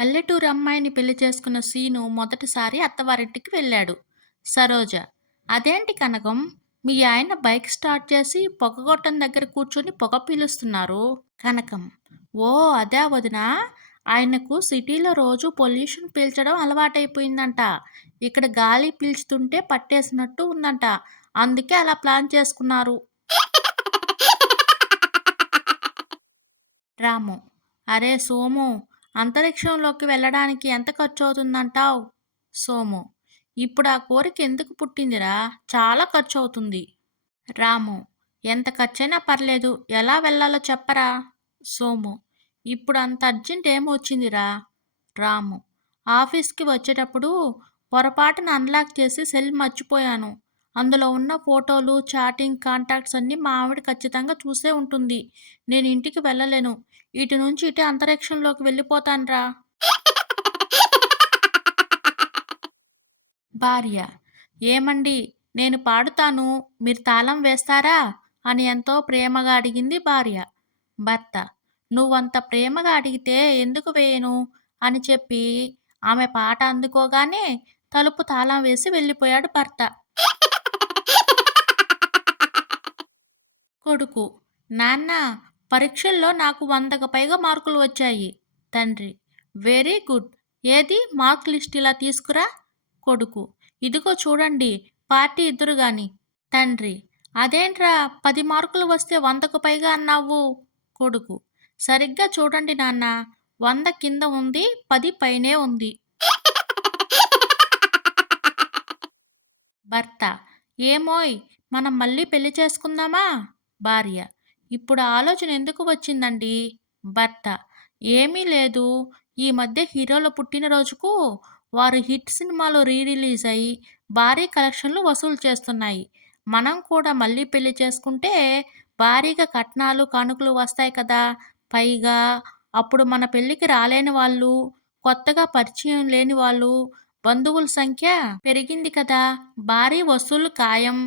పల్లెటూరు అమ్మాయిని పెళ్లి చేసుకున్న సీను మొదటిసారి అత్తవారింటికి వెళ్ళాడు. సరోజ: అదేంటి కనకం, మీ ఆయన బైక్ స్టార్ట్ చేసి పొగగొట్టం దగ్గర కూర్చొని పొగ పీలుస్తున్నారు. కనకం: ఓ అదే వదినా, ఆయనకు సిటీలో రోజు పొల్యూషన్ పీల్చడం అలవాటైపోయిందంట. ఇక్కడ గాలి పీల్చుతుంటే పట్టేసినట్టు ఉందంట. అందుకే అలా ప్లాన్ చేసుకున్నారు. రాము: అరే సోము, అంతరిక్షంలోకి వెళ్ళడానికి ఎంత ఖర్చవుతుందంటావ్? సోము: ఇప్పుడు ఆ కోరిక ఎందుకు పుట్టిందిరా, చాలా ఖర్చవుతుంది. రాము: ఎంత ఖర్చైనా పర్లేదు, ఎలా వెళ్ళాలో చెప్పరా? సోము: ఇప్పుడు అంత అర్జెంట్ ఏమొచ్చిందిరా? రాము: ఆఫీస్కి వచ్చేటప్పుడు పొరపాటున అన్లాక్ చేసి సెల్ మర్చిపోయాను. అందులో ఉన్న ఫోటోలు, చాటింగ్, కాంటాక్ట్స్ అన్నీ మా ఆవిడ ఖచ్చితంగా చూసే ఉంటుంది. నేను ఇంటికి వెళ్ళలేను. ఇటు నుంచి ఇటే అంతరిక్షంలోకి వెళ్ళిపోతాన్రా. భార్య: ఏమండి, నేను పాడుతాను, మీరు తాళం వేస్తారా? అని ఎంతో ప్రేమగా అడిగింది భార్య. భర్త: నువ్వంత ప్రేమగా అడిగితే ఎందుకు వేయను అని చెప్పి ఆమె పాట అందుకోగానే తలుపు తాళం వేసి వెళ్ళిపోయాడు భర్త. కొడుకు: నాన్న, పరీక్షల్లో నాకు 100కు పైగా మార్కులు వచ్చాయి. తండ్రి: వెరీ గుడ్. ఏది మార్క్ లిస్ట్ ఇలా తీసుకురా. కొడుకు: ఇదిగో చూడండి, పార్టీ ఇద్దురు గాని. తండ్రి: అదేంట్రా, 10 మార్కులు వస్తే 100కు పైగా అన్నావు. కొడుకు: సరిగ్గా చూడండి నాన్న, 100 కింద ఉంది, 10 పైనే ఉంది. భర్త: ఏమోయ్, మనం మళ్ళీ పెళ్లి చేసుకుందామా? భార్య: ఇప్పుడు ఆలోచన ఎందుకు వచ్చిందండి? భర్త: ఏమీ లేదు. ఈ మధ్య హీరోల పుట్టినరోజుకు వారు హిట్ సినిమాలు రిలీజ్ అయ్యి భారీ కలెక్షన్లు వసూలు చేస్తున్నాయి. మనం కూడా మళ్ళీ పెళ్లి చేసుకుంటే భారీగా కట్నాలు, కానుకలు వస్తాయి కదా. పైగా అప్పుడు మన పెళ్ళికి రాలేని వాళ్ళు, కొత్తగా పరిచయం లేని వాళ్ళు, బంధువుల సంఖ్య పెరిగింది కదా. భారీ వసూళ్లు ఖాయం.